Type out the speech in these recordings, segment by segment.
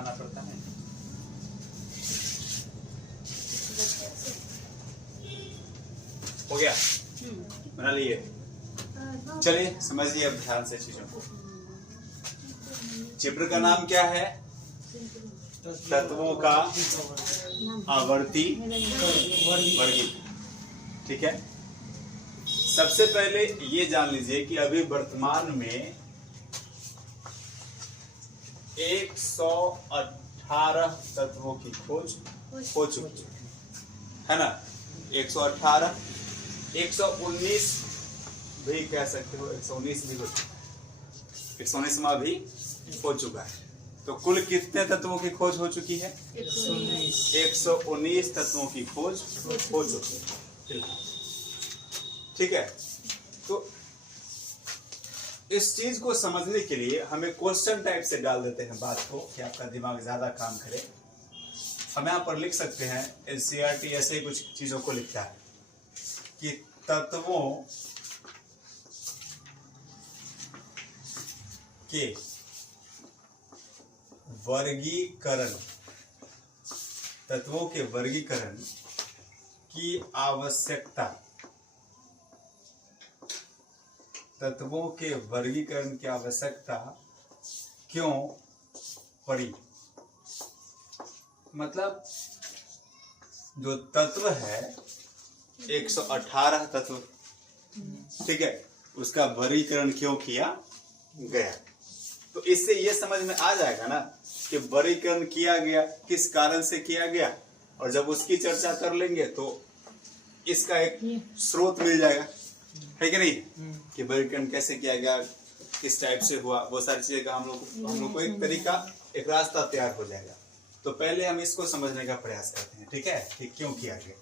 निभाना पड़ता है। हो गया, बना लिए। चलिए समझिए अब ध्यान से चीजों को। चैप्टर का नाम क्या है? तत्वों का आवर्ती वर्गीकरण। ठीक है, सबसे पहले ये जान लीजिए कि अभी वर्तमान में 118 तत्वों की खोज हो चुकी है ना। 118, 119 भी कह सकते हो, 119 भी हो चुका है, 119वां भी हो चुका है। तो कुल कितने तत्वों की खोज हो चुकी है? 119 तत्वों की खोज हो चुकी है। ठीक है, तो इस चीज को समझने के लिए हमें क्वेश्चन टाइप से डाल देते हैं बात को, कि आपका दिमाग ज्यादा काम करे। हम यहाँ पर लिख सकते हैं, एनसीईआरटी ऐसे ही कुछ चीजों को लिखता है कि तत्वों के वर्गीकरण, तत्वों के वर्गीकरण की आवश्यकता, तत्वों के वर्गीकरण की आवश्यकता क्यों पड़ी। मतलब जो तत्व है 118 तत्व, ठीक है, उसका वर्गीकरण क्यों किया गया। तो इससे ये समझ में आ जाएगा ना कि वर्गीकरण किया गया किस कारण से किया गया, और जब उसकी चर्चा कर लेंगे तो इसका एक स्रोत मिल जाएगा, है कि नहीं, कि वर्गीकरण कैसे किया गया, किस टाइप से हुआ, वो सारी चीजें का हम लोग को एक तरीका, एक रास्ता तैयार हो जाएगा। तो पहले हम इसको समझने का प्रयास करते हैं, ठीक है, कि क्यों किया गया।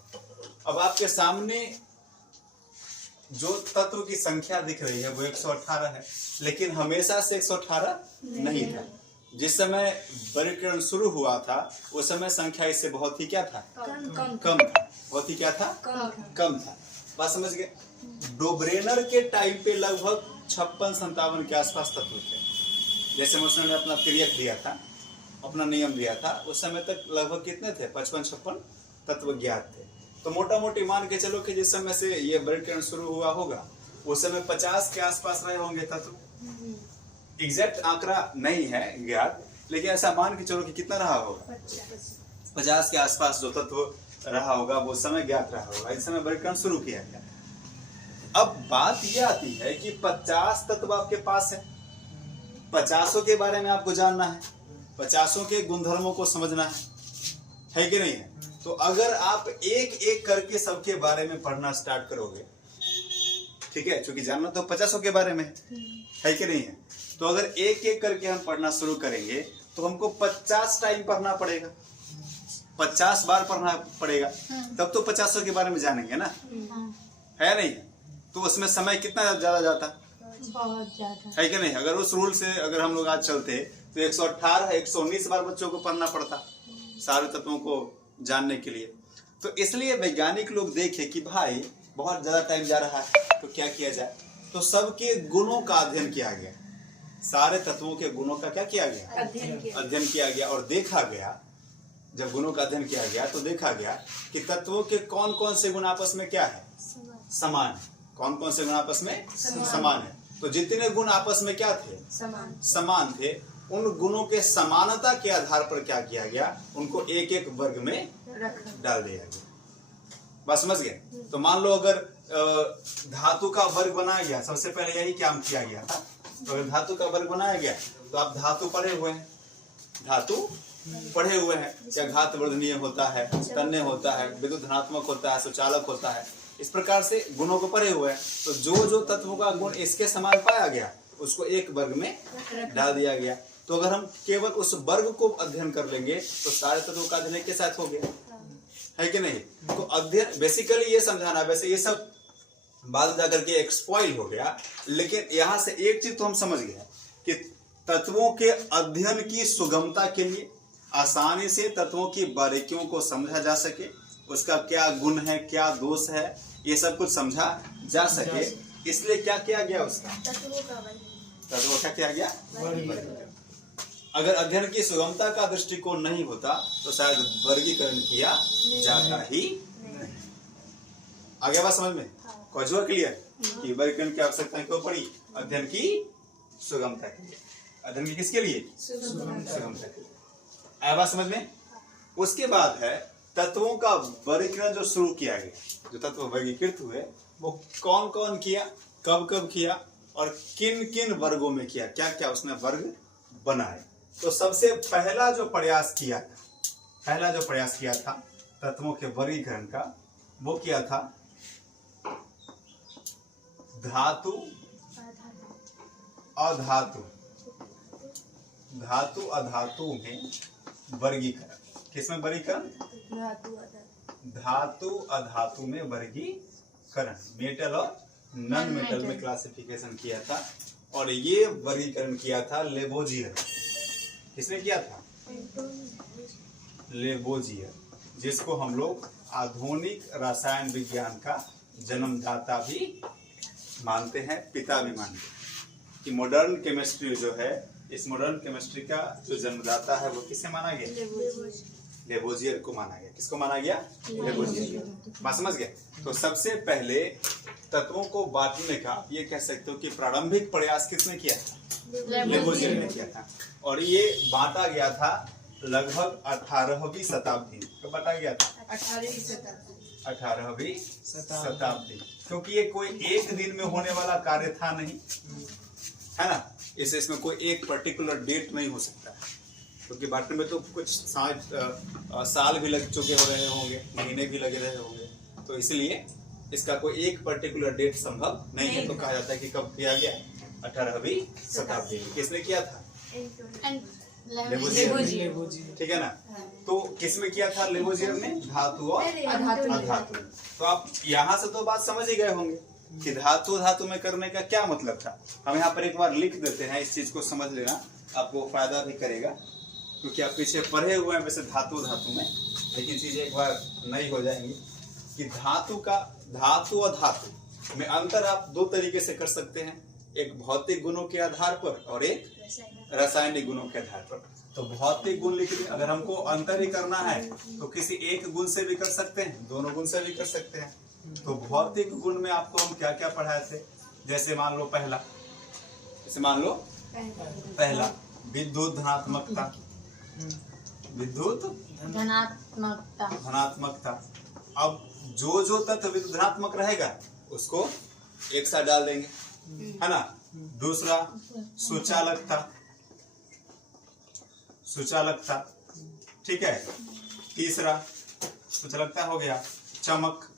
अब आपके सामने जो तत्व की संख्या दिख रही है वो 118 है, लेकिन हमेशा से 118 नहीं था। जिस समय वर्गीकरण शुरू हुआ था उस समय संख्या इससे बहुत ही क्या था, कम था। बहुत ही क्या था, कम था। बात समझ गए। डोब्रेनर के टाइम पे लगभग 56-57 के आसपास तत्व थे। जैसे उसने अपना पीरियड दिया था, अपना नियम दिया था, उस समय तक लगभग कितने थे, 55-56 तत्व ज्ञात थे। तो मोटा मोटी मान के चलो कि जिस समय से ये वर्गीकरण शुरू हुआ होगा उस समय 50 के आसपास रहे होंगे तत्व। एग्जैक्ट आंकड़ा नहीं है ज्ञात, लेकिन ऐसा मान के चलो कि कितना रहा होगा, 50 के आसपास जो तत्व रहा होगा वो समय ज्ञात रहा होगा। इस समय वर्गीकरण शुरू किया गया। अब बात यह आती है कि 50 तत्व आपके पास है, 50 के बारे में आपको जानना है, 50 के गुणधर्मों को समझना है कि नहीं है। तो अगर आप एक एक करके सबके बारे में पढ़ना स्टार्ट करोगे, ठीक है, क्योंकि जानना तो 50 के बारे में है कि नहीं है, तो अगर एक एक करके हम पढ़ना शुरू करेंगे तो हमको 50 टाइम पढ़ना पड़ेगा, 50 बार पढ़ना पड़ेगा, तब तो 50 के बारे में जानेंगे ना, है नहीं। तो उसमें समय कितना ज्यादा जाता, बहुत ज्यादा, है कि नहीं। अगर उस रूल से अगर हम लोग आज चलते तो 118 119 बार बच्चों को पढ़ना पड़ता सारे तत्वों को जानने के लिए। तो इसलिए वैज्ञानिक लोग देखे कि भाई बहुत ज्यादा टाइम जा रहा है, तो क्या किया जाए। तो सबके गुणों का अध्ययन किया गया, सारे तत्वों के गुणों का क्या किया गया, अध्ययन किया गया। और देखा गया, जब गुणों का अध्ययन किया गया तो देखा गया कि तत्वों के कौन कौन से गुण आपस में क्या है, समान है। कौन कौन से गुण आपस में समान है। तो जितने गुण आपस में क्या थे, समान थे, उन गुणों के समानता के आधार पर क्या किया गया, उनको एक एक वर्ग में डाल दिया गया। बस समझ गए। तो मान लो अगर धातु का वर्ग बनाया गया, सबसे पहले यही काम किया गया था। तो अगर धातु का वर्ग बनाया गया तो आप धातु पढ़े हुए हैं, धातु पढ़े हुए हैं, क्या घात वर्धनीय होता है, तन्य होता है, विद्युत धनात्मक होता है, सुचालक होता है, इस प्रकार से गुणों को पढ़े हुए हैं। तो जो जो तत्वों का गुण इसके समान पाया गया उसको एक वर्ग में डाल दिया गया। तो अगर हम केवल उस वर्ग को अध्ययन कर लेंगे तो सारे तत्वों का अध्ययन के साथ हो गया, है कि नहीं। तो अध्ययन बेसिकली ये समझाना, वैसे ये सब बाद में जाकर के एक्सपॉइल हो गया, लेकिन यहाँ से एक चीज तो हम समझ गए कि तत्वों के अध्ययन की सुगमता के लिए, आसानी से तत्वों की बारीकियों को समझा जा सके, उसका क्या गुण है, क्या दोष है, ये सब कुछ समझा जा सके, इसलिए क्या किया गया, उसका तत्वों का क्या किया गया। अगर अध्ययन की सुगमता का दृष्टिकोण नहीं होता तो शायद वर्गीकरण किया जाता ही नहीं। आगे बात समझ में? कौजवा क्लियर कि वर्गीकरण की आवश्यकता क्यों पड़ी? अध्ययन की सुगमता के लिए। अध्ययन की किसके लिए? सुगमता के लिए। आया बात समझ में? उसके बाद है तत्वों का वर्गीकरण जो शुरू किया गया। जो तत्व वर्गीकृत हुए वो कौन कौन किया, कब कब किया और किन किन वर्गों में किया, क्या क्या उसने वर्ग बनाए। तो सबसे पहला जो प्रयास किया था तत्वों के वर्गीकरण का, वो किया था धातु अधातु। धातु अधातु में वर्गीकरण। किसमें वर्गीकरण? धातु अधातु में वर्गीकरण। मेटल और नॉन मेटल में क्लासिफिकेशन किया था और ये वर्गीकरण किया था लेबोजियर। किसने किया था? लेबोजियर, जिसको हम लोग आधुनिक रसायन विज्ञान का जन्मदाता भी मानते हैं, पिता भी मानते हैं। कि मॉडर्न केमिस्ट्री जो है, इस मॉडर्न केमिस्ट्री का जो जन्मदाता है वो किसे माना गया? लेबोजियर को माना गया। किसको माना गया? लेबोजियर। बात समझ गए? तो सबसे पहले तत्वों को बांटने का ये कह सकते हो कि प्रारंभिक प्रयास किसने किया था? लेबोजियर ने किया था। और ये बांटा गया था लगभग 18वीं शताब्दी। कब बांटा गया था? 18वीं शताब्दी। क्योंकि ये कोई एक दिन में होने वाला कार्य था नहीं, है ना। इसमें कोई एक पर्टिकुलर डेट नहीं हो सकता, क्योंकि बांटने में तो कुछ साल भी लग चुके हो रहे होंगे, महीने भी लगे रहे होंगे, तो इसलिए इसका कोई एक पर्टिकुलर डेट संभव नहीं है। तो कहा जाता है कि कब किया गया? 18वीं शताब्दी में। किसने किया था? लेबोजियर। ठीक है ना। तो किसमें किया था लेबोजियर ने? धातु और अधातु। तो आप यहाँ से तो बात समझ ही गए होंगे कि धातु धातु में करने का क्या मतलब था। हम यहाँ पर एक बार लिख देते हैं, इस चीज को समझ लेना, आपको फायदा भी करेगा, क्योंकि आप पीछे पढ़े हुए हैं वैसे धातु धातु में, लेकिन चीजें एक बार नई हो जाएंगी। कि धातु और धातु में अंतर आप दो तरीके से कर सकते हैं, एक भौतिक गुणों के आधार पर और एक रासायनिक गुणों के आधार पर। तो भौतिक गुण लिख, अगर हमको अंतर ही करना है तो किसी एक गुण से भी कर सकते हैं, दोनों गुण से भी कर सकते हैं। तो भौतिक गुण में आपको हम क्या क्या पढ़ाए थे? जैसे मान लो पहला विद्युत धनात्मकता। विद्युत धनात्मकता। अब जो तत्व विद्युत धनात्मक रहेगा उसको एक साथ डाल देंगे, है ना। दूसरा सुचालकता, ठीक है। तीसरा सुचालकता हो गया। चमक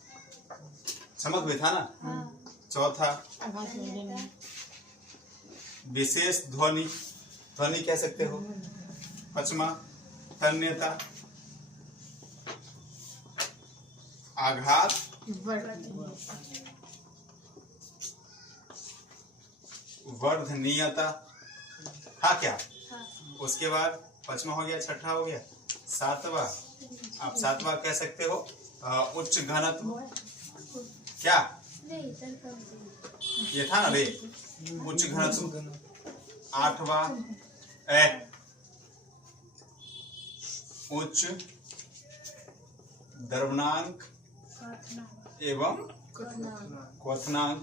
भी था ना। चौथा विशेष ध्वनि कह सकते हो। पांचवा तन्यता, आघात, वर्धनीयता। हाँ क्या? उसके बाद पांचवा हो गया, छठा हो गया, सातवां। आप सातवां कह सकते हो उच्च घनत्व। क्या ये था ना रे? उच्च घनत्व। आठवां उच्च द्रवणांक एवं क्वथनांक,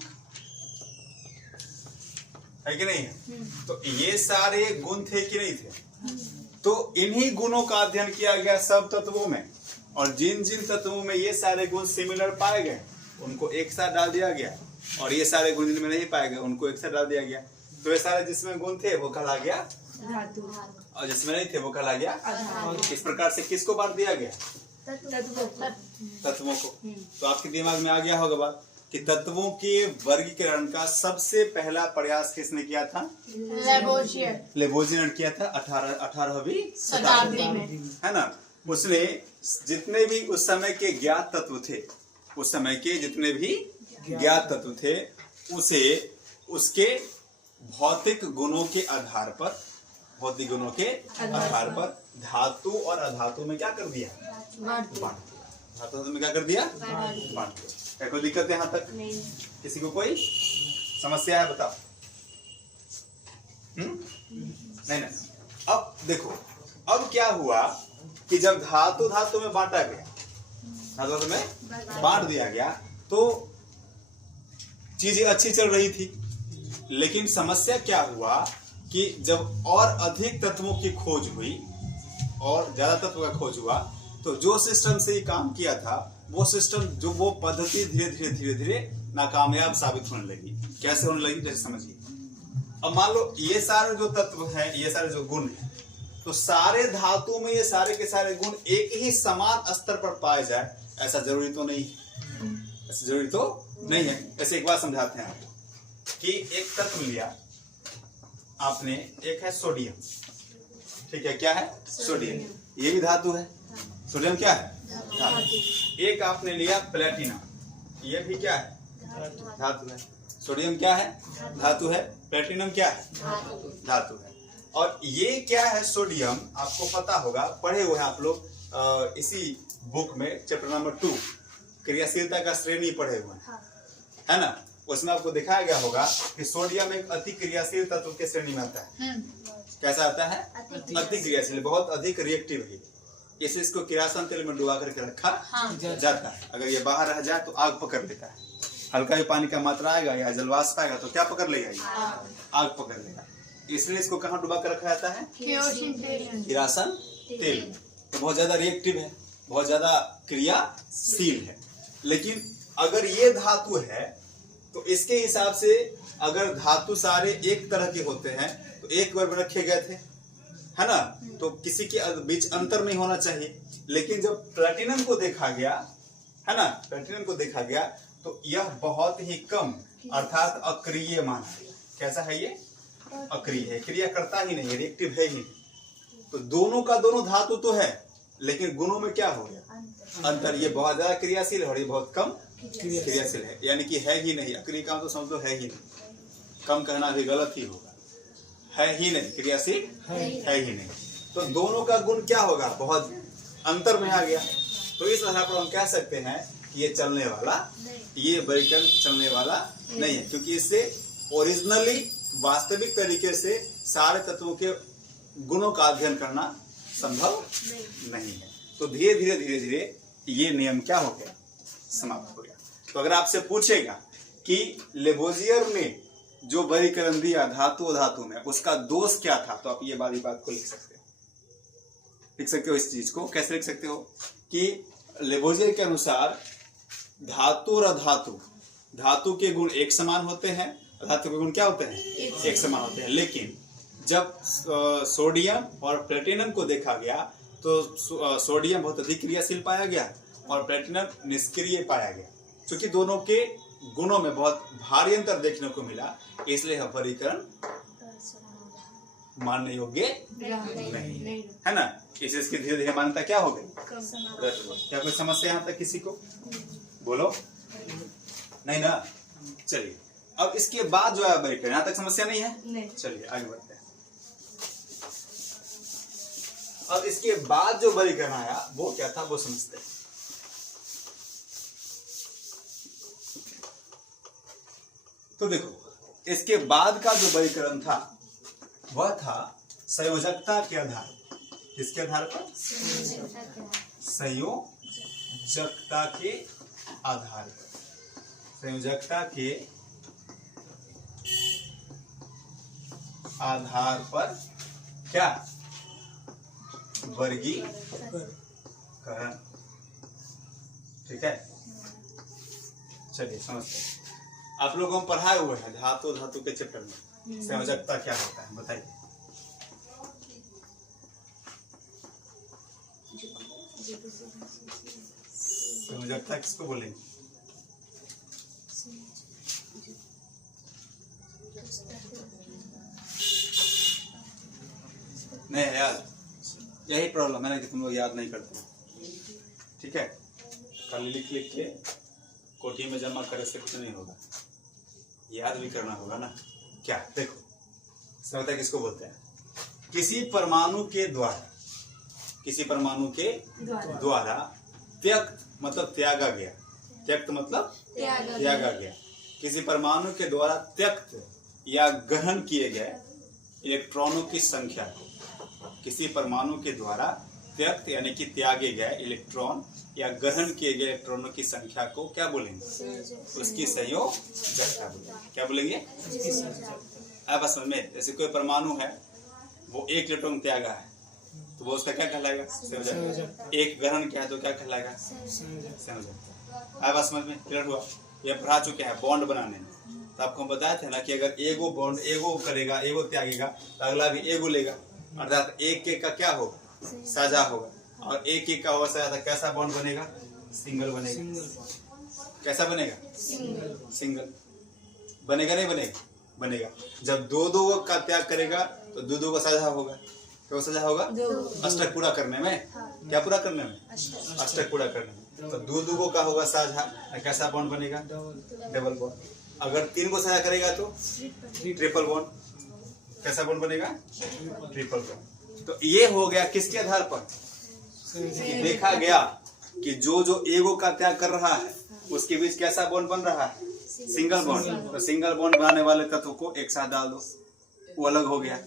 है कि नहीं? तो ये सारे गुण थे कि नहीं थे? तो इन्हीं गुणों का अध्ययन किया गया सब तत्वों में, और जिन जिन तत्वों में ये सारे गुण सिमिलर पाए गए उनको एक साथ डाल दिया गया, और ये सारे गुण जिनमें नहीं पाए गए उनको एक साथ डाल दिया गया। तो ये सारे जिसमें गुण थे वो कहला गया धातु, और जिसमें नहीं थे वो कहला गया अधातु। इस प्रकार से किसको बांट दिया गया? तत्वों को। तो आपके दिमाग में आ गया होगा बात कि तत्वों के वर्गीकरण का सबसे पहला प्रयास किसने किया था? लेबोजियर ने किया था 18वीं शताब्दी में, है ना। उसने जितने भी उस समय के ज्ञात तत्व थे, उसे उसके भौतिक गुणों के आधार पर धातु और अधातु में क्या कर दिया? बांट दिया। धातु में क्या कर दिया? बांट दिया। कोई दिक्कत है यहाँ तक? किसी को कोई समस्या है? बताओ। नहीं। अब देखो, अब क्या हुआ कि जब धातु धातु में बांटा गया, धातु धातु में बांट दिया गया, तो चीजें अच्छी चल रही थी। लेकिन समस्या क्या हुआ कि जब और अधिक तत्वों की खोज हुई और ज्यादा तत्व का खोज हुआ, तो जो सिस्टम से ये काम किया था वो सिस्टम, जो वो पद्धति धीरे धीरे नाकामयाब साबित होने लगी। कैसे होने लगी, जैसे समझिए। अब मान लो ये सारे जो तत्व हैं, ये सारे जो गुण हैं, तो सारे धातु में ये सारे के सारे गुण एक ही समान स्तर पर पाए जाए, ऐसा जरूरी तो नहीं है। ऐसा जरूरी तो नहीं है। ऐसे एक बात समझाते हैं आपको कि एक तत्व लिया आपने, एक है सोडियम, ठीक है, क्या है, सोडियम, ये भी धातु है। सोडियम क्या है, धातु। एक आपने लिया प्लेटिनम, ये भी क्या है, धातु है। सोडियम क्या है, धातु है। प्लेटिनम क्या है, धातु है। और ये क्या है, सोडियम, आपको पता होगा, पढ़े हुए हैं आप लोग इसी बुक में, चैप्टर नंबर 2, क्रियाशीलता का श्रेणी पढ़े हुए हैं, है ना। उसमें आपको दिखाया गया होगा कि सोडियम एक अति क्रियाशील तत्व के श्रेणी में आता है। कैसा आता है, अति क्रियाशील, बहुत अधिक रिएक्टिव है। इसे इसको किरासन तेल में डुबा करके रखा जाता है। अगर ये बाहर रह जाए तो आग पकड़ लेता है। हल्का भी पानी का मात्रा आएगा या जलवाष्प आएगा तो क्या पकड़ लेगा, ये आग पकड़ लेगा। इसलिए इसको कहाँ डुबा कर रखा जाता है, किरासन तेल। तो बहुत ज्यादा रिएक्टिव है, बहुत ज्यादा क्रियाशील है। लेकिन अगर ये धातु है तो इसके हिसाब से अगर धातु सारे एक तरह के होते हैं तो एक बार में रखे गए थे, है ना, तो किसी के बीच अंतर नहीं होना चाहिए। लेकिन जब प्लैटिनम को देखा गया, है ना, प्लैटिनम को देखा गया तो यह बहुत ही कम अर्थात अक्रिय माना गया। कैसा है ये, अक्रिय है, क्रिया करता ही नहीं, रिएक्टिव है ही नहीं। तो दोनों का दोनों धातु तो है, लेकिन गुणों में क्या हो गया, अंतर। ये बहुत ज्यादा क्रियाशील है और ये बहुत कम क्रियाशील है, यानी कि है ही नहीं। अक्रिय का तो समझो है ही नहीं, कम कहना भी गलत ही होगा, है ही नहीं, क्रियाशील है ही नहीं। तो दोनों का गुण क्या होगा, बहुत अंतर में आ गया। तो इस आधार पर हम कह सकते हैं कि ये चलने वाला, ये वर्गीकरण चलने वाला नहीं है, क्योंकि इससे ओरिजिनली वास्तविक तरीके से सारे तत्वों के गुणों का अध्ययन करना संभव नहीं है। तो धीरे धीरे ये नियम क्या हो गया, समाप्त हो गया। तो अगर आपसे पूछेगा कि लेवोजियर ने जो वर्गीकरण दिया धातु धातु में, उसका दोष क्या था, तो आप ये वाली बात को लिख सकते हो। इस चीज को कैसे लिख सकते हो कि लेवोजियर के अनुसार धातु और अधातु, धातु के गुण एक समान होते हैं, धातु के गुण क्या होते हैं, एक समान होते हैं। लेकिन जब सोडियम और प्लेटिनम को देखा गया तो सोडियम बहुत अधिक क्रियाशील पाया गया और प्लेटिनम निष्क्रिय पाया गया। क्योंकि दोनों के गुणों में बहुत भारी अंतर देखने को मिला, इसलिए वर्गीकरण मानने योग्य नहीं है ना। इसकी धीरे धीरे मान्यता क्या हो गई, क्या कोई समस्या यहाँ तक किसी को, बोलो नहीं ना। चलिए अब इसके बाद जो है वर्गीकरण, यहाँ तक समस्या नहीं है। चलिए आगे बढ़ते हैं। अब इसके बाद जो वर्गीकरण आया वो क्या था, वो समझते हैं। तो देखो इसके बाद का जो वर्गीकरण था वह था संयोजकता के आधार पर। किसके आधार पर, संयोजकता के आधार पर। संयोजकता के आधार पर क्या, वर्गीकरण। ठीक है, चलिए समझते हैं। आप लोगों को पढ़ाए हुए हैं धातु धातु के चैप्टर में संयोजकता क्या होता है, बताइए। संयोजकता किसको बोलेंगे, नहीं यार, यही प्रॉब्लम है ना कि तुम लोग याद नहीं करते। ठीक है, कल लिख लिख के कोठी में जमा करे से कुछ नहीं होगा, याद भी करना होगा ना। क्या, देखो संयोजकता किसको बोलते हैं, किसी परमाणु के द्वारा, किसी परमाणु के द्वारा त्यक्त मतलब त्यागा गया, त्यक्त मतलब त्यागा गया, किसी परमाणु के द्वारा त्यक्त या ग्रहण किए गए इलेक्ट्रॉनों की संख्या को किसी परमाणु के द्वारा त्यक्त यानी कि त्यागे गए इलेक्ट्रॉन या ग्रहण किए गए इलेक्ट्रॉनों की संख्या को क्या बोलेंगे? उसकी संयोजकता बोलेंगे। क्या बोलेंगे? अब समझ में, जैसे कोई परमाणु है, वो एक इलेक्ट्रॉन त्यागा है तो वो उसका क्या कहलाएगा? संयोजक। एक ग्रहण किया है तो क्या कहलाएगा? संयोजक। अब समझ में क्लियर हुआ? ये पढ़ा चुके हैं बॉन्ड बनाने में। तो आपको हम बताए थे ना कि अगर एगो बॉन्ड एगो करेगा, एगो त्यागेगा तो अगला भी एगो लेगा, अर्थात एक एक का क्या होगा? साझा होगा। और एक एक का होगा साझा, तो कैसा बॉन्ड बनेगा? सिंगल बनेगा। कैसा बनेगा? सिंगल बनेगा। नहीं बनेगा? बनेगा। जब दो दो का त्याग करेगा तो दो दो का साझा होगा। क्या साझा होगा? अष्टक पूरा करने में। क्या पूरा करने में? अष्टक पूरा करने में। तो दो दो का होगा साझा, कैसा बॉन्ड बनेगा? Double bond. अगर तीन को साझा करेगा तो ट्रिपल बॉन्ड। कैसा बॉन्ड बनेगा? Triple bond. तो ये हो गया किसके आधार पर? देखा गया कि जो जो एगो का त्याग कर रहा है उसके बीच कैसा बॉन्ड बन रहा है? Single bond. तो सिंगल बॉन्ड बनाने वाले तत्व को एक साथ डाल दो, वो अलग हो गया।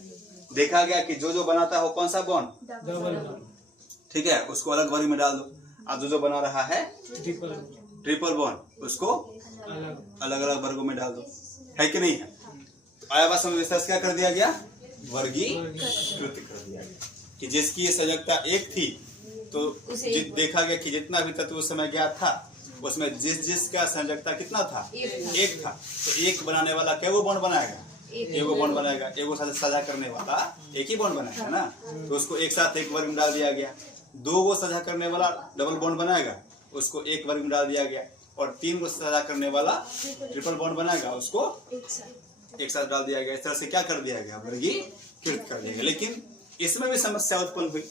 देखा गया कि जो जो बनाता है वो कौन सा बॉन्ड? Double bond. ठीक है, उसको अलग वर्ग में डाल दो। और जो बना रहा है ट्रिपल बॉन्ड, उसको अलग अलग वर्गों में डाल दो। है कि नहीं है? आया बात समझ में? क्या कर दिया गया? वर्गीकृत कर दिया गया कि जिसकी ये संयोजकता एक थी तो देखा गया कि जितना भी तत्व उस समय ज्ञात था उसमें जिसका संयोजकता कितना था? एक था। तो एक बनाने वाला क्या वो बॉन्ड बनाएगा? एगो बॉन्ड बनाएगा। एगो साथ साझा करने वाला एक ही बॉन्ड बनाएगा ना, तो उसको एक साथ एक वर्ग में डाल दिया गया। दो को साझा करने वाला डबल बॉन्ड बनाएगा, उसको एक वर्ग में डाल दिया गया। और तीन को साझा करने वाला ट्रिपल बॉन्ड बनाएगा, उसको एक साथ डाल दिया गया। इस तरह से क्या कर दिया गया? वर्गीकृत कर दिया गया। लेकिन इसमें भी समस्या उत्पन्न हुई।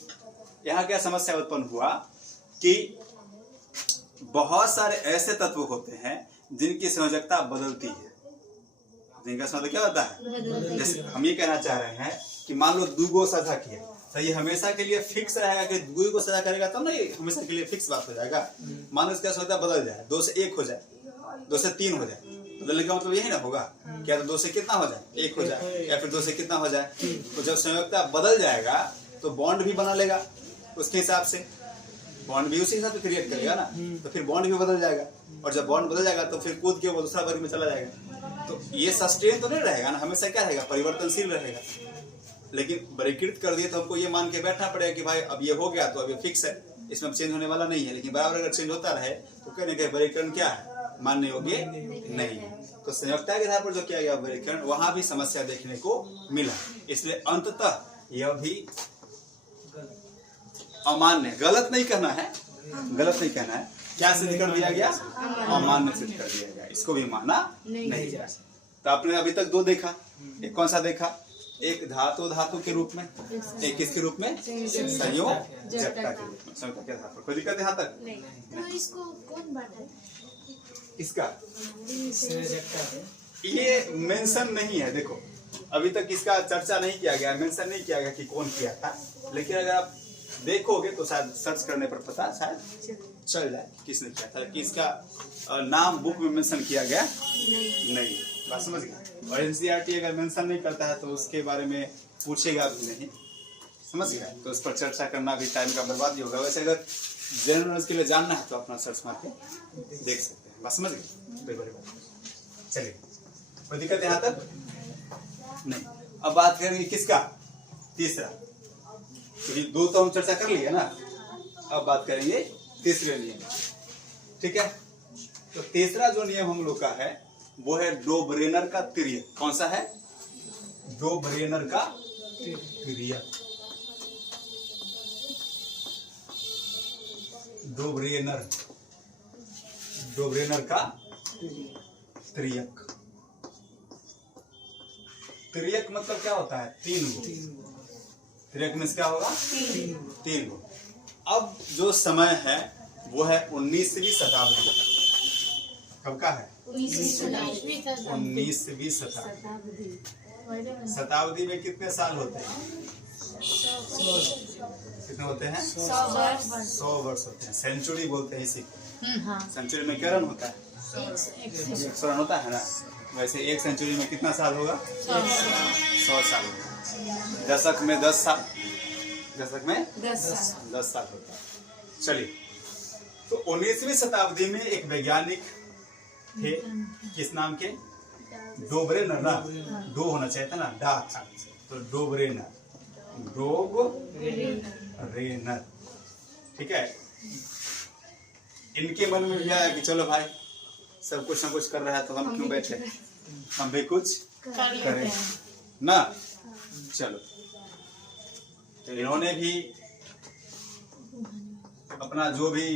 यहाँ क्या समस्या उत्पन्न हुआ कि बहुत सारे ऐसे तत्व होते हैं जिनकी संयोजकता बदलती है। जिनका मतलब क्या होता है? जैसे हम ये कहना चाह रहे हैं कि मान लो दूगो साझा किया, तो ये हमेशा के लिए फिक्स रहेगा कि दो को साझा करेगा तब ना ये हमेशा के लिए फिक्स बात हो जाएगा। मान लो इसका संयोजकता बदल जाए, 2 से 1 हो जाए, 2 से 3 हो जाए, बदलने का मतलब यही ना होगा क्या? तो 2 से कितना हो जाए? 1 हो जाए, या फिर 2 से कितना हो जाए? तो जब संयोजकता बदल जाएगा तो बॉन्ड भी बना लेगा उसके हिसाब से, बॉन्ड भी उसी हिसाब से क्रिएट करेगा ना, तो फिर बॉन्ड भी बदल जाएगा। और जब बॉन्ड बदल जाएगा तो फिर कूद के वो दूसरा वर्ग में चला जाएगा। तो ये सस्टेन तो नहीं रहेगा ना, हमेशा क्या रहेगा? परिवर्तनशील रहेगा। लेकिन वर्गीकृत कर दिए तो हमको ये मान के बैठना पड़ेगा कि भाई अब ये हो गया तो अब ये फिक्स है, इसमें चेंज होने वाला नहीं है। लेकिन बराबर अगर चेंज होता रहे तो कहने के वर्गीकरण क्या है? मानने योग्य नहीं है। तो संयोजकता के आधार पर जो किया गया वर्गीकरण, वहां भी समस्या देखने को मिला। इसलिए अंततः यह भी अमान्य, गलत नहीं कहना है, गलत नहीं कहना है, क्या सिद्ध कर दिया गया? अमान्य सिद्ध कर दिया गया। इसको भी माना नहीं जा सकता। तो आपने अभी तक दो देखा, एक कौन सा देखा? एक धातु के रूप में, एक किसके रूप में? संयोजकता के रूप में, संयोजकता के आधार पर। कोई दिक्कत यहाँ तक? तो इसको कौन बांटा? इसका ये मेंशन नहीं है। देखो अभी तक इसका चर्चा नहीं किया गया, मेंशन नहीं किया गया कि कौन किया था। लेकिन अगर आप देखोगे तो शायद सर्च करने पर पता शायद चल जाए किसने किया था। कि इसका नाम बुक में मेंशन किया गया नहीं। बात समझ गए? और एनसीईआरटी अगर मेंशन नहीं करता है तो उसके बारे में पूछेगा भी नहीं, समझ गए? तो उस पर चर्चा करना भी टाइम का बर्बादी होगा। वैसे अगर जनरल नॉलेज के लिए जानना है तो अपना सर्च मार के देख सकते हैं। बात समझ गए? चलिए, कोई दिक्कत यहाँ तक नहीं। अब बात करेंगे किसका? तीसरा। क्योंकि दो तो हम चर्चा कर लिए ना, अब बात करेंगे तीसरे नियम। ठीक है? तो तीसरा जो नियम हम लोग का है वो है डोब्रेनर का तिर्यक। कौन सा है? डोब्रेनर का तिर्यक। डोब्रेनर का तिर्यक। तिर्यक मतलब क्या होता है? 3 गो। तिर्यक में क्या होगा? 3 गो। अब जो समय है वो है 19वीं शताब्दी। कब का है? 19वीं शताब्दी। शताब्दी में कितने साल होते हैं? कितने होते हैं? 100 वर्ष होते हैं। सेंचुरी बोलते हैं इसी को। सेंचुरी में क्या रन होता है? 100 रन होता है ना। वैसे एक सेंचुरी में कितना साल होगा? 100 साल होगा। दशक में 10 साल, दशक में 10 साल होता है। चलिए, तो 19वीं शताब्दी में एक वैज्ञानिक थे, किस नाम के? डोबरेनर ना, डो होना चाहिए था ना, डा था, तो डोबरेनर, डोबरेनर, ठीक है। इनके मन में भी आया कि चलो भाई सब कुछ ना कुछ कर रहा है तो हम क्यों बैठे, हम भी कुछ करें ना। चलो, तो इन्होंने भी अपना जो भी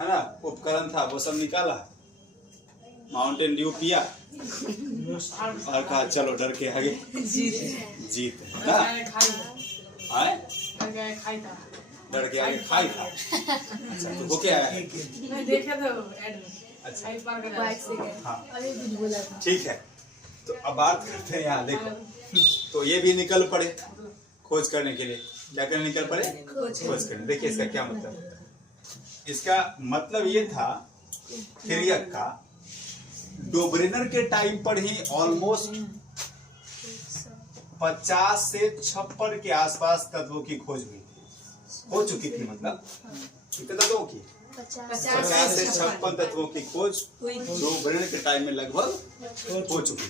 है ना उपकरण था वो सब निकाला, माउंटेन ड्यू पिया और कहा चलो डर के आगे जीत ना, आए डर के आगे खाई था। अच्छा, तो वो क्या है? अच्छा, हाँ, ठीक है। तो अब बात करते हैं यहाँ, देखो, तो ये भी निकल पड़े खोज करने के लिए। क्या करने निकल पड़े? खोज करने। देखिए इसका क्या मतलब है। इसका मतलब ये था थिरियक का, डोबरेनर के टाइम पर ही ऑलमोस्ट 50 से 56 के आसपास तत्वों की खोज हुई, हो चुकी थी। मतलब कितने तत्वों की? 50 से 56 तत्वों की खोज डोबरेनर के टाइम में लगभग हो चुकी।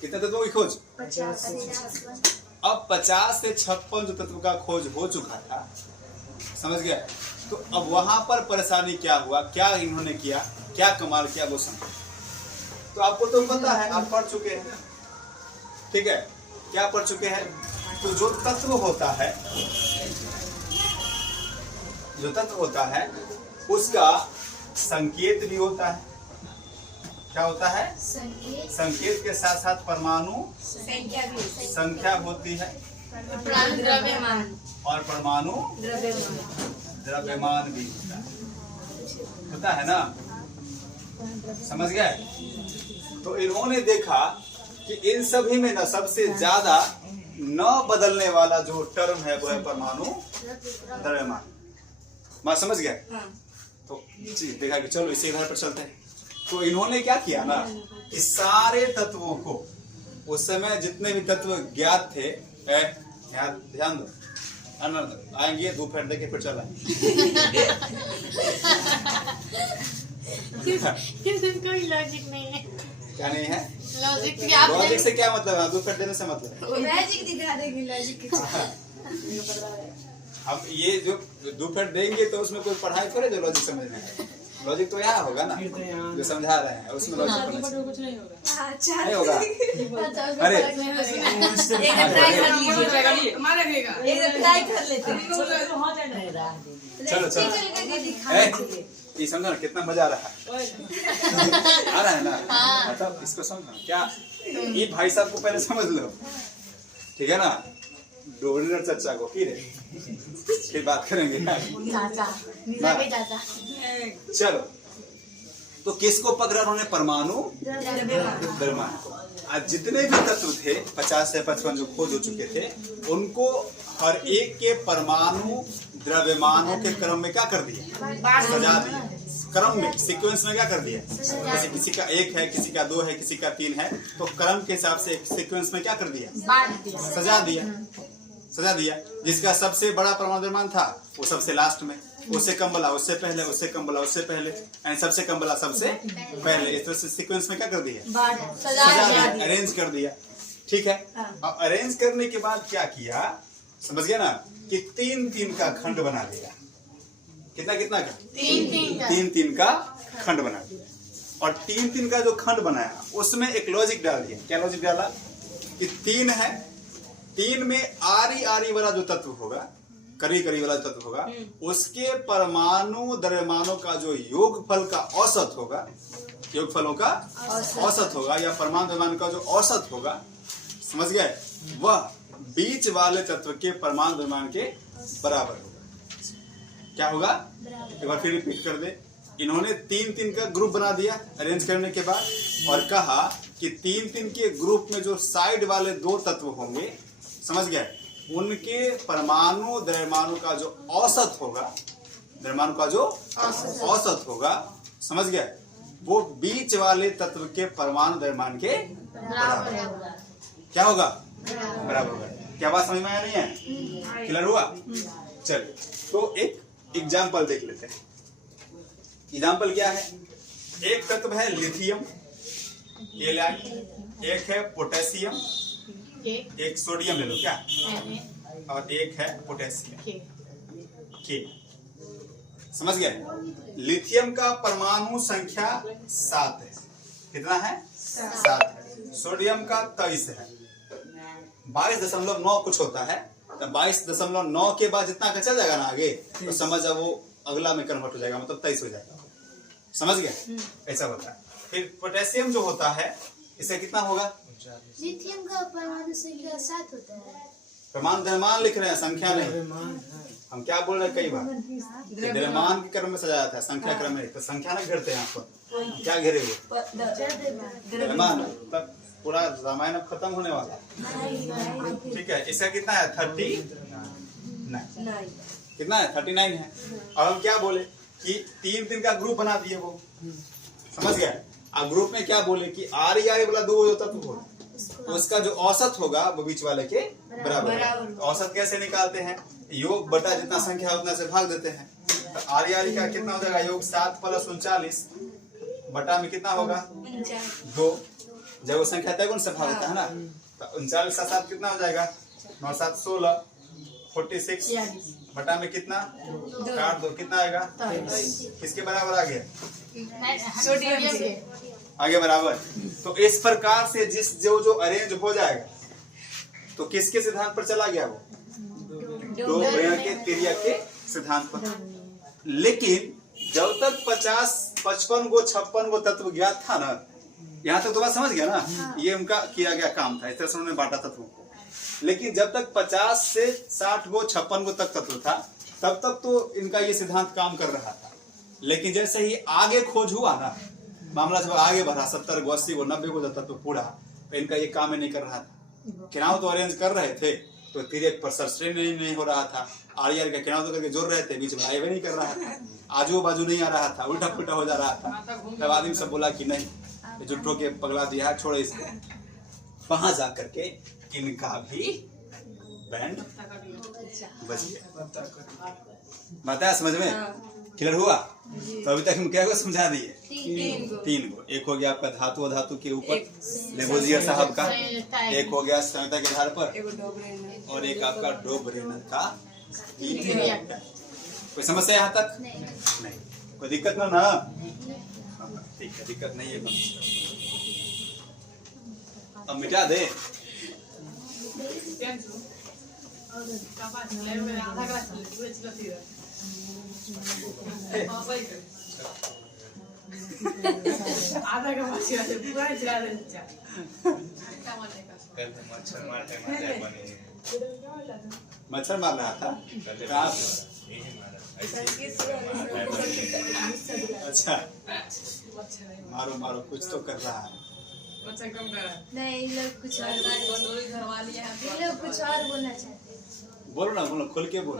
कितने तत्वों की खोज? 50 से 56। अब 50 से 56 जो तत्व का खोज हो चुका था, समझ गया। तो अब वहां पर परेशानी क्या हुआ, क्या इन्होंने किया, क्या कमाल किया, वो समझो। तो आपको तो पता है, आप पढ़ चुके हैं, ठीक है। क्या पढ़ चुके हैं? तो जो तत्व होता है, जो तत्व होता है उसका संकेत भी होता है। क्या होता है? संकेत के साथ साथ परमाणु संख्या होती है, और परमाणु द्रव्यमान भी होता है ना, समझ गए। तो इन्होंने देखा कि इन सभी में न सबसे ज्यादा न बदलने वाला जो टर्म है वो है परमाणु द्रव्यमान। मैं समझ गया। तो देखा कि चलो इसी आधार पर चलते हैं। तो इन्होंने क्या किया ना, कि सारे तत्वों को, उस समय जितने भी तत्व ज्ञात थे, ध्यान दो, आएंगे धूप फेंट देके फिर चला। कोई लॉजिक नहीं है। क्या नहीं है? लॉजिक से क्या मतलब है? धूप फेंट देने से मतलब मैजिक दिखा देगी लॉजिक। अब ये जो धूप फेंट देंगे तो उसमें कोई पढ़ाई करे जो लॉजिक समझना है। लॉजिक तो यहाँ होगा ना, जो समझा रहे हैं उसमें लॉजिक कुछ नहीं होगा। अरे चलो ये समझो ना कितना मजा आ रहा है ना। मतलब इसको समझो क्या, ये भाई साहब को पहले समझ लो, ठीक है ना। डोबरेनर चर्चा को फिर बात करेंगे। चलो, तो किसको पकड़ा उन्होंने? परमाणु द्रव्यमान को। आज जितने भी तत्व थे 50 से 55 जो खोज हो चुके थे, उनको हर एक के परमाणु द्रव्यमानों के क्रम में क्या कर दिया? सजा दिया। क्रम में, सीक्वेंस में क्या कर दिया? जैसे किसी का 1 है, किसी का 2 है, किसी का 3 है, तो क्रम के हिसाब से सीक्वेंस में क्या कर दिया? सजा दिया। जिसका सबसे बड़ा परमाणु द्रव्यमान था वो सबसे लास्ट में, उससे कम वाला उससे पहले, उससे कम वाला उससे पहले, यानी सबसे कम वाला सबसे पहले। इस तरह से सीक्वेंस में क्या कर दिया? सजा दिया, अरेंज कर दिया। ठीक है। अब अरेंज करने के बाद क्या किया, समझ गया ना, कि 3-3 का खंड बना दिया। कितना का? 3-3 का खंड बना दिया। और 3-3 का जो खंड बनाया उसमें एक लॉजिक डाल दिया। क्या लॉजिक डाला? कि 3 है, 3 में आरी वाला जो तत्व होगा, करी वाला तत्व होगा, उसके परमाणु द्रव्यमानों का जो योगफल का औसत होगा, योगफलों का औसत होगा, या परमाणु द्रव्यमान का जो औसत होगा, समझ गए, वह बीच वाले तत्व के परमाणु द्रव्यमान के बराबर होगा। क्या होगा? एक बार फिर रिपीट कर दे। इन्होंने 3-3 का ग्रुप बना दिया अरेंज करने के बाद, और कहा कि 3-3 के ग्रुप में जो साइड वाले 2 तत्व होंगे, समझ गए, उनके परमाणु द्रव्यमानों का जो औसत होगा, द्रव्यमानों का जो औसत होगा, समझ गए, वो बीच वाले तत्व के परमाणु द्रव्यमान के बराबर। क्या होगा? बराबर होगा। क्या बात समझ में आया नहीं है? क्लियर हुआ? चलिए तो एक एग्जाम्पल देख लेते हैं। एग्जाम्पल क्या है? एक तत्व है लिथियम Li, एक है पोटेशियम, एक सोडियम ले लो क्या, और एक है पोटेशियम के। समझ गए? लिथियम का परमाणु संख्या 7 है। कितना है? 7 है। सोडियम का 23 है। 22.9 कुछ होता है, तो 22.9 के बाद जितना का चल जाएगा ना आगे, तो समझ जाओ वो अगला में कन्वर्ट हो जाएगा, मतलब 23 हो जाएगा। समझ गए? ऐसा होता है। फिर पोटेशियम जो होता है, इसे कितना होगा? लिथियम का परमाणु संख्या 7 होता है। प्रमाण द्रव्यमान लिख रहे हैं, संख्या नहीं। हम क्या बोल रहे हैं कई बार, द्रव्यमान के क्रम में सजाया था, संख्या क्रम में। तो संख्या नहीं घेरते हैं यहाँ पर, क्या घेरे हुए? द्रव्यमान। तब पूरा रामायण अब खत्म होने वाला। ठीक है, इसका कितना है? 39। कितना है? 39 है। और हम क्या बोले कि 3 का ग्रुप बना दिए वो। समझ गए? अब ग्रुप में क्या बोले कि आर वाला 2 होता तो उसका जो औसत होगा वो बीच वाले के बराबर है। तो औसत कैसे निकालते हैं? योग बटा जितना संख्या उतना से भाग देते हैं। तो आर का कितना हो जाएगा? योग 7 + 39 बटा में कितना होगा? 2। जब वो संख्या तय गुण से भाग होता है ना, तो 39 का 7 कितना हो जाएगा? 9 × 7 = 16। 46 बटा में कितना? काट दो, कितना आएगा? किसके बराबर आ गया? सोडियम के। आगे बराबर। तो इस प्रकार से जो अरेंज हो जाएगा, तो किसके सिद्धांत पर चला गया वो? दो बयान के तिर्यक के सिद्धांत पर। लेकिन जब तक 50, 55 गो 56 गो तत्व ज्ञात था ना, यहाँ तक तो बात समझ गया ना? ये उनका किया गया काम था, इस तरह से उन्होंने बांटा तत्वों को। लेकिन जब तक 50 से 60 गो 56 गो तक तत्व था, तब तक तो इनका ये सिद्धांत काम कर रहा था। लेकिन जैसे ही आगे खोज हुआ ना, मामला जब आगे बढ़ा 70 गो 80 गो 90 गो तत्व पूरा, तो इनका ये काम ही नहीं कर रहा था। किनाव तो अरेंज कर रहे थे, तो तिर्यक पर सरस्ट्रेन नहीं हो रहा था। आर का किनाव तो करके जोड़ रहे थे, बीच में आए नहीं कर रहा था, आजू बाजू नहीं आ रहा था, उल्टा पुल्टा हो जा रहा था। तब आदमी सब बोला कि नहीं, जुट्टो के पगला दिया, छोड़ो इसको। वहां जा करके इनका भी बैंड बज गया। बताया समझ में? क्लियर हुआ? तो अभी तक हम क्या समझा दिए? 3 गो। एक हो गया आपका धातु अधातु के ऊपर लेबोजियर साहब का, एक हो गया संहिता के आधार पर, और एक आपका डोबरेनर का। कोई समस्या यहाँ तक? नहीं। कोई दिक्कत ना? ठीक है, दिक्कत नहीं है। अब मिटा दे। आधा का पूरा चला दे। मच्छर मार रहा था। अच्छा, मारो मारो, कुछ तो कर रहा है। नहीं, लोग कुछ और बोलना चाहते हैं। बोलो ना, बोलो, खुल के बोलो।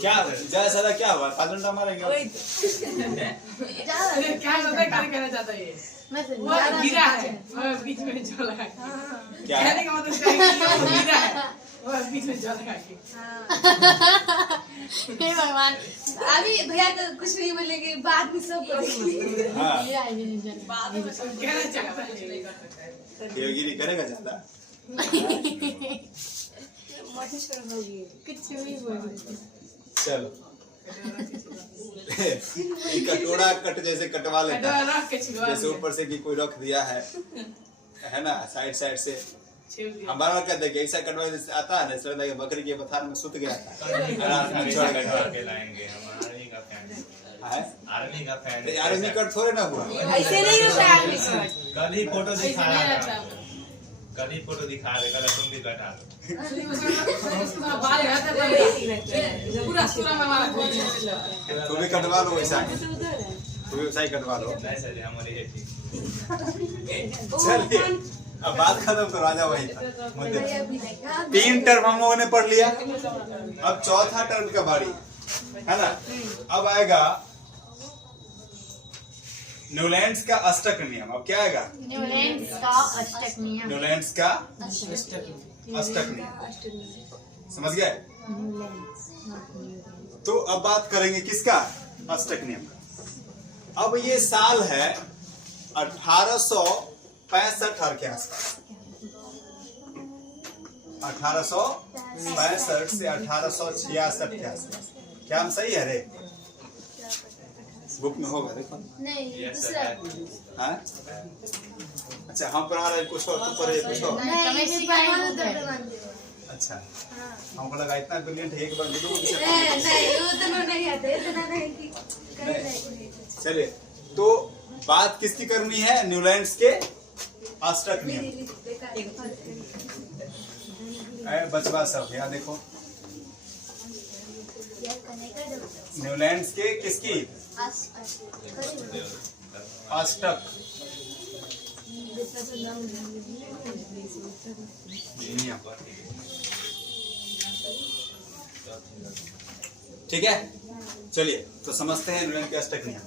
क्या ज्यादा ज्यादा क्या हुआ? 5 घंटा मारेंगे। क्या कहना चाहता है? वो गिरा है, बीच में जो लगा के। क्या कहने का मतलब वो गिरा है, वो बीच में जो लगा के। हे भगवान, अभी भैया को कुछ नहीं बोलेंगे, बाद में सब बोलेंगे। हाँ, कहना चाहता है देवगिरी करेगा ज्यादा। कुछ भी बोल। चलो कटोरा कट जैसे कटवा लेता है, रख के छिलवा जैसे ऊपर से कि कोई रख दिया है ना, साइड साइड से। हम बार बार कहते हैं ऐसा कटवा जैसे आता है ना, इसलिए देखिए बकरी के बथान में सुत गया था। आर्मी का फैन आर्मी कट थोड़े ना हुआ। ऐसे नहीं होता है। कल ही फोटो दिखा रहा था, कल ही फोटो दिखा रहे, कल तुम भी कटा दो। बाल रहता है पूरा सूरा में हमारा कोई। तुम भी कटवा लो वैसा ही, तुम भी वैसा ही कटवा लो। नहीं सर, हमारे ये ठीक। चलिए अब बात खत्म करो, आजा वही था मुद्दे। 3 टर्म हम लोगों ने पढ़ लिया, अब चौथा टर्म का बारी है ना। अब आएगा न्यूलैंड्स का अष्टक नियम। अब क्या आएगा? न्यूलैंड्स का अष्टक नियम। न्यूलैंड्स का अष्टक नियम। समझ गए? तो अब बात करेंगे किसका? अष्टक नियम का। अब ये साल है 1865 के आसपास, 1865 से 1866 के आसपास। क्या हम सही है रे? बुक में होगा, देखो। नहीं, दूसरा हाँ? अच्छा, हम पढ़ा रहे कुछ और, तू पढ़े कुछ और। नहीं, इसी परमाणु द्रव्य मान लो। अच्छा, हाँ। हमको लगा इतना ब्रिलियंट है, एक बार दो नहीं उतना नहीं आता, इतना नहीं कि नहीं। चलिए, तो बात किसकी करनी है? न्यूलैंड्स के अष्टक नियम। बचवा सब यहाँ देखो, न्यूलैंड्स के किसकी? अष्टक नियम। ठीक है, चलिए तो समझते हैं न्यूलैंड के अष्टक नियम।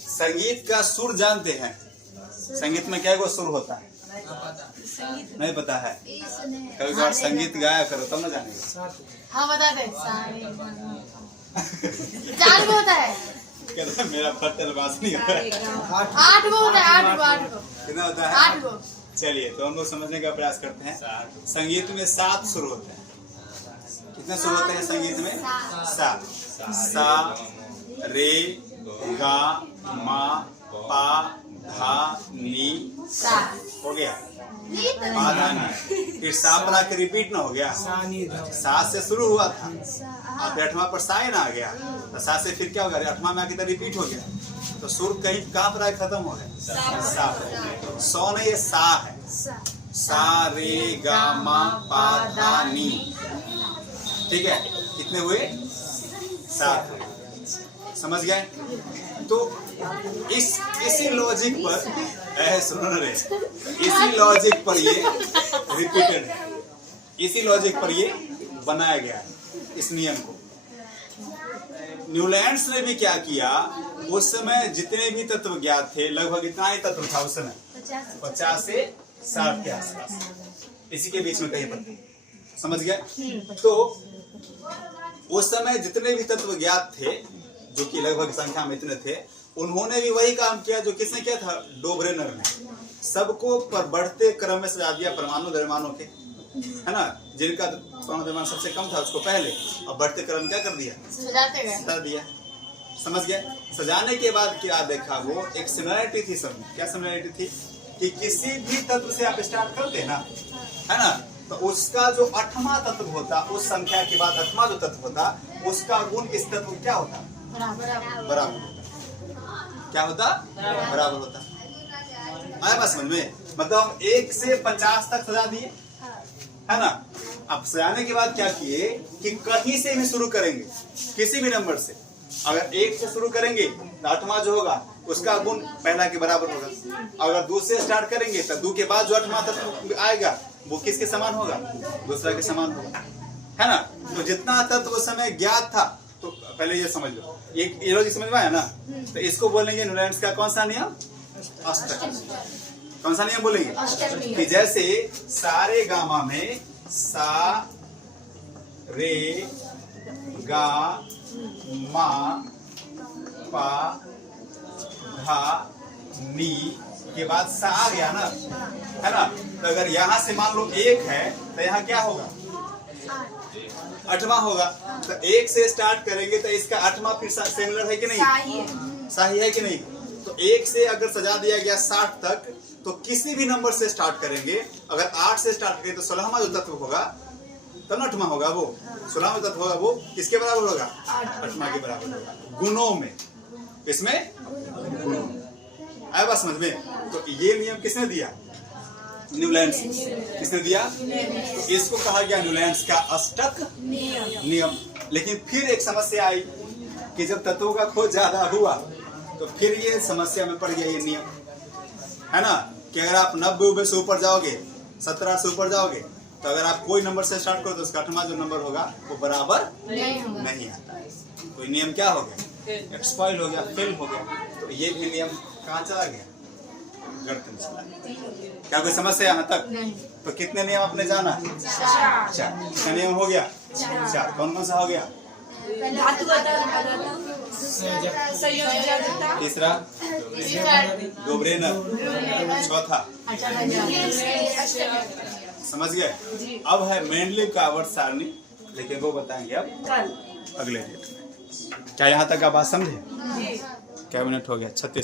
संगीत का सुर जानते हैं? संगीत में क्या सुर होता है? नहीं पता है? कभी बार संगीत गाया करो तब ना जानेंगे। हाँ बता दे। 4 गो होता है। कहता है मेरा फटल बास नहीं होता है। 8 गो होता है। 8 गो। कितना होता है? 8 गो। चलिए तो हम लोग समझने का प्रयास करते हैं। संगीत में 7 सुर होते हैं। कितने सुर होते हैं संगीत में? 7। सा, रे, गा, मा, पा, धा, नी, सा। हो गया। पा, धा, नी। फिर सा पर आके रिपीट ना हो गया? सा से शुरू हुआ था, अब 8वां पर सा ना आ गया, तो सा से फिर क्या हो गया? 8वां में आके तो रिपीट हो गया, तो सुर कहीं कहाँ पर आके खत्म हो गया? सा पर। सौ नहीं, ये सा है। सा, रे, गा, मा, पा, धा, नी। ठीक है, कितने हुए? 7। समझ गए? तो इसी लॉजिक पर सुनो रे, इसी लॉजिक पर ये रिपीटेड है, इसी लॉजिक पर ये बनाया गया है इस नियम को। न्यूलैंड्स ने भी क्या किया, उस समय जितने भी तत्व ज्ञात थे, लगभग इतना ही तत्व था उस समय, 50 से 60 के आसपास, इसी के बीच में कहीं पर। समझ गए? तो उस समय जितने भी तत्व ज्ञात थे, जो कि लगभग संख्या में इतने थे, उन्होंने भी वही काम किया जो किसने किया था? डोब्रेनर ने। सबको पर बढ़ते क्रम में सजा दिया परमाणु द्रव्यमानों के, है ना? जिनका परमाणु द्रव्यमान सबसे कम था उसको पहले, और बढ़ते क्रम क्या कर दिया? सजा दिया। समझ गए? सजाने के बाद क्या देखा? वो एक सिमिलरिटी थी सब। क्या सिमिलरिटी थी? कि किसी भी तत्व से आप स्टार्ट करते ना, है ना, तो उसका जो 8वां तत्व होता, उस संख्या के बाद 8वां जो तत्व होता, उसका गुण इस तत्व क्या होता? बराबर। क्या होता? बराबर होता। आया बात समझ में? मतलब हम 1 से 50 तक सजा दिए, है ना? अब सजाने के बाद क्या किए कि कहीं से भी शुरू करेंगे, किसी भी नंबर से। अगर 1 से शुरू करेंगे तो 8वां जो होगा उसका गुण पहला के बराबर होगा। अगर 2 से स्टार्ट करेंगे तो 2 के बाद जो 8वां तत्व आएगा वो किसके समान होगा? दूसरा के समान होगा, है ना? तो जितना तत्व उस समय ज्ञात था, तो पहले ये समझ लो, ये लोग समझ में आया ना? तो इसको बोलेंगे न्यूलैंड्स का कौन सा नियम? अष्टक। कौन सा नियम बोलेंगे? कि जैसे सारे गामा में सा, रे, गा, मा, पा, धा, नी के बाद सा आ गया ना, है ना? तो अगर यहाँ से मान लो 1 है तो यहाँ क्या होगा? 8वां होगा। तो 1 से स्टार्ट करेंगे तो इसका 8वां फिर सिमिलर है कि नहीं? सही है कि नहीं? तो 1 से अगर सजा दिया गया 60 तक, तो किसी भी नंबर से स्टार्ट करेंगे, अगर 8 से स्टार्ट करें तो 16वां जो तत्व होगा तब ना 8वां होगा, वो 16वां तत्व होगा, वो किसके बराबर होगा? 8वां के बराबर होगा गुणों में। इसमें गुणों में। आया बात समझ में? तो ये नियम किसने दिया? न्यूलैंड्स। किसने दिया? तो इसको कहा गया न्यूलैंड्स का अष्टक नियम। लेकिन फिर एक समस्या आई कि जब तत्वों का खोज ज्यादा हुआ तो फिर ये समस्या में पड़ गया ये नियम, है ना? कि अगर आप 90 से ऊपर जाओगे, 17 से ऊपर जाओगे, तो अगर आप कोई नंबर से स्टार्ट करो तो उसका 8वां जो नंबर होगा वो बराबर नहीं आता है। तो ये नियम क्या हो गया? एक्सपाइल हो गया, फेल हो गया। तो ये भी नियम कहाँ चला गया? गर्दन चलानी। क्या कोई समस्या यहाँ तक? तो कितने नियम आपने जाना? 4। कितना नियम हो गया? 4। कौन कौन सा हो गया? तीसरा डोब्रेनर, चौथा समझ गए। अब है मेंडलीव का आवर्त सारणी, लेकिन वो बताएंगे अब अगले डेट में। क्या यहाँ तक आप बात समझे? क्या मिनट हो गया? 36।